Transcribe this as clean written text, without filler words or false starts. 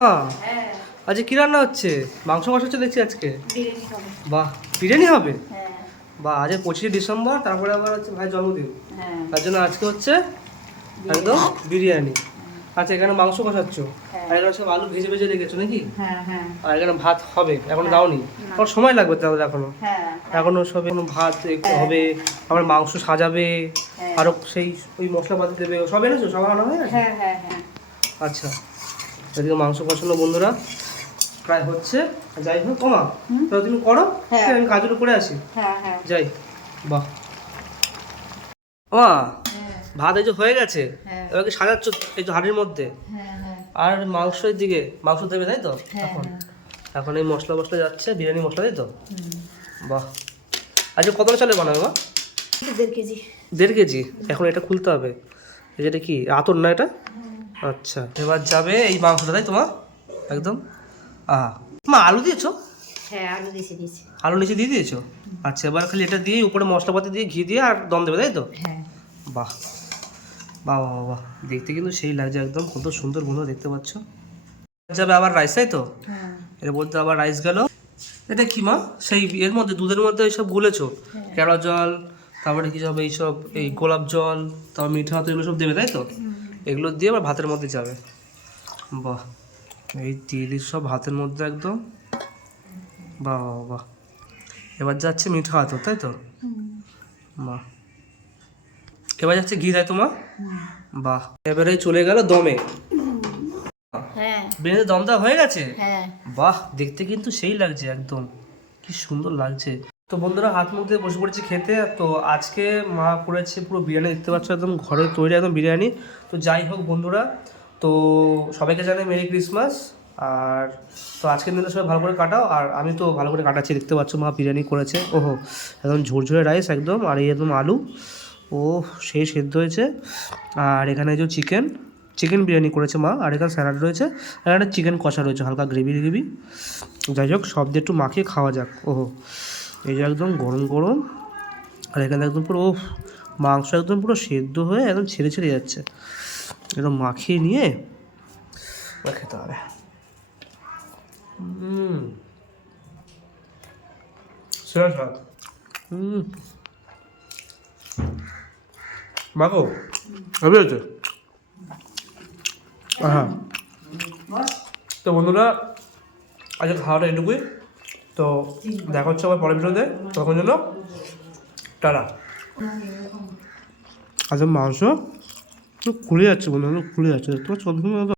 হ্যাঁ, আজকে কি রান্না হচ্ছে? মাংস কষা হচ্ছে দেখছি আজকে। বিরিয়ানি হবে। বাহ, বিরিয়ানি হবে? হ্যাঁ। বাহ, আজ 25শে ডিসেম্বর, তারপরে আবার হচ্ছে ভাই জন্মদিন। হ্যাঁ। তার জন্য আজকে হচ্ছে একদম বিরিয়ানি। আচ্ছা, এখানে মাংস কষাচ্ছ, হ্যাঁ। আর এখানে সব আলু ভেজে ভেজে রেখেছো নাকি? হ্যাঁ, হ্যাঁ। আর এখানে ভাত হবে, এখনো হ্যাঁ। দাওনি? না। তোমার সময় লাগবে তাহলে এখনো। হ্যাঁ। এখনো সব এখনো ভাত হ্যাঁ। হবে, আবার মাংস সাজাবে, হ্যাঁ। আরো সেই ওই মশলাপাতি দেবে, সব এনেছো? সব আনা হয়ে গেছে? হ্যাঁ, হ্যাঁ, হ্যাঁ। আচ্ছা, এদিকে মাংস কষানো বন্ধুরা প্রায় হচ্ছে। যাই হোক কমা, তাহলে তুমি করো, হ্যাঁ। ঠিক আছে, আমি কাজগুলো করে আসি। হ্যাঁ, হ্যাঁ। যাই। বাহ মা, হ্যাঁ। ভাত এই যে হয়ে গেছে, হ্যাঁ। এবার কি সাজাচ্ছ এই যে হাঁড়ির মধ্যে? হ্যাঁ, হ্যাঁ। আর মাংসের দিকে মাংস দেবে তাই তো? হ্যাঁ, এখন হ্যাঁ। এখন এই মশলা মশলা যাচ্ছে, বিরিয়ানি মশলা তাই তো? হুম। বাহ, আজকে কতটা চালে বানাবে মা? 1.5 কেজি। 1.5 কেজি? এখন এটা খুলতে হবে। এটা কি আতর না এটা? আচ্ছা, এবার যাবে এই মাংসটা তাই তোমার একদম। আহা, মা আলু দিয়েছো? হ্যাঁ, আলু দিয়েছি। আলু নিচে দিয়ে দিয়েছো? আচ্ছা, এবার খালি এটা দিয়ে উপরে মশলাপাতি দিয়ে ঘি দিয়ে আর দম দেবে তাই তো? হ্যাঁ। বাহ বাহ বাহ বাহ, দেখতে কিন্তু সেই লাগছে একদম, কত সুন্দর বন্ধু দেখতে পাচ্ছ। যাবে আবার রাইস তাই তো? হ্যাঁ। এর মধ্যে আবার রাইস গেল। এটা কি মা, সেই এর মধ্যে দুধের মধ্যে এইসব গুলেছো? হ্যাঁ। কেওড়া জল, তারপরে কি সব এইসব এই গোলাপ জল, তারপর মিঠা তো এগুলো সব দেবে তাই তো? এগুলো দিয়ে আবার ভাতের মধ্যে যাবে। বাহ, এই তেলের সব ভাতের মধ্যে একদম। বাহ বাহ বাহ, এবার যাচ্ছে মিঠা আতর তাই তো? বাহ, এবার যাচ্ছে ঘি তাই তো মা? বাহ, এবারে চলে গেল দমে। হ্যাঁ। বিরিয়ানিতে দম দেওয়া হয়ে গেছে? হ্যাঁ। বাহ, দেখতে কিন্তু সেই লাগছে একদম, কি সুন্দর লাগছে। তো বন্ধুরা হাত মুখ দিয়ে বসে পড়েছি খেতে। তো আজকে মা করেছে পুরো বিরিয়ানি, দেখতে পাচ্ছ একদম ঘরে তৈরি একদম বিরিয়ানি। তো যাই হোক বন্ধুরা, তো সবাইকে জানাই মেরি ক্রিসমাস। আর তো আজকের দিনটা সবাই ভালো করে কাটাও, আর আমি তো ভালো করে কাটাচ্ছি। দেখতে পাচ্ছ মা বিরিয়ানি করেছে, ওহো একদম ঝুরঝুরে রাইস একদম, আর এই একদম আলু, ও সেই সেদ্ধ হয়েছে। আর এখানে যে চিকেন বিরিয়ানি করেছে মা, আর এখানে স্যালাড রয়েছে, আর একটা চিকেন কষা রয়েছে হালকা গ্রেভি। যাই হোক, সব দিয়ে একটু মাখিয়ে খাওয়া যাক। ওহো, এই যে একদম গরম গরম, আর এখানে একদম পুরো মাংস একদম পুরো সেদ্ধ হয়ে একদম ছেড়ে যাচ্ছে। একদম মাখিয়ে নিয়ে খেতে হবে। সেরা স্বাদ। মাখো হবে হচ্ছে। হ্যাঁ, তো বন্ধুরা আজকে খাওয়াটা এটুকুই। তো দেখা হচ্ছে আবার পরের ভিডিওতে, তখন জন্য টাটা। আচ্ছা, মাংস খুলে যাচ্ছে বন্ধু, খুলে যাচ্ছে, তোমার চোদ্দ